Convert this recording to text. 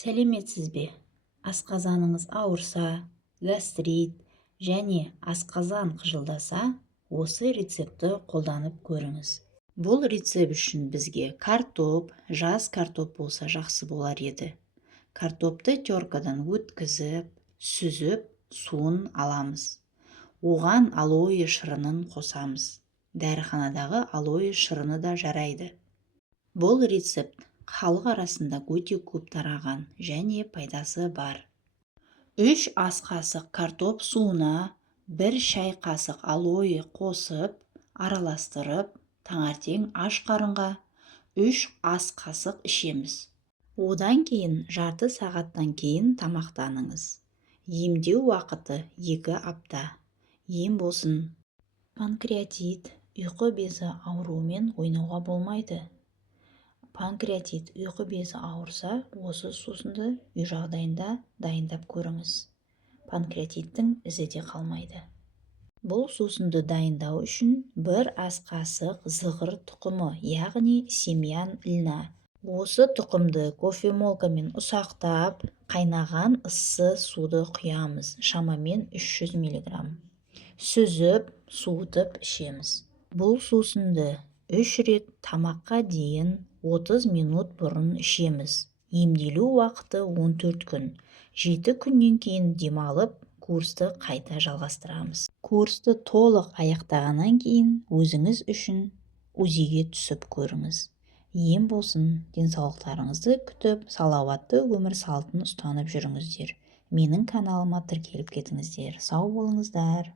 Сәлеметсіз бе? Асқазаныңыз ауырса, гастрит және асқазан қыжылдаса, осы рецепті қолданып көріңіз. Бұл рецепт үшін бізге картоп, жас картоп болса жақсы болар еді. Картопты теркадан өткізіп, сүзіп, суын аламыз. Оған алоэ шырынын қосамыз. Дәріханадағы алоэ шырыны да жарайды. Бұл рецепт халық арасында өте көп тараған және пайдасы бар. 3 ас қасық картоп суына 1 шай қасық алоэ қосып, араластырып, таңертең аш қарынға 3 ас қасық ішеміз. Одан кейін жарты сағаттан кейін тамақтаныңыз. Емдеу уақыты 2 апта. Ем болсын. Панкреатит, ұйқы безі ауруымен ойнауға болмайды. Панкреатит, ұйқы безі ауырса, осы сусынды үй жағдайында дайындап көріңіз. Панкреатиттің ізі де қалмайды. Бұл сусынды дайындау үшін 1 ас қасық зығыр тұқымы, яғни семян льна. Осы тұқымды кофемолкамен ұсақтап, қайнаған ыссы суды құямыз, шамамен 300 мг. Сүзіп, суытып ішеміз. Бұл сусынды 3 рет тамаққа дейін 30 минут бұрын ішеміз. Емделу уақыты 14 күн. 7 күннен кейін демалып, курсты қайта жалғастырамыз. Курсты толық аяқтағаннан кейін өзіңіз үшін УЗИге түсіп көріңіз. Ем болсын, денсаулықтарыңызды күтіп, салауатты өмір салтын ұстанып жүріңіздер. Менің каналыма тіркеліп кетіңіздер. Сау болыңыздар.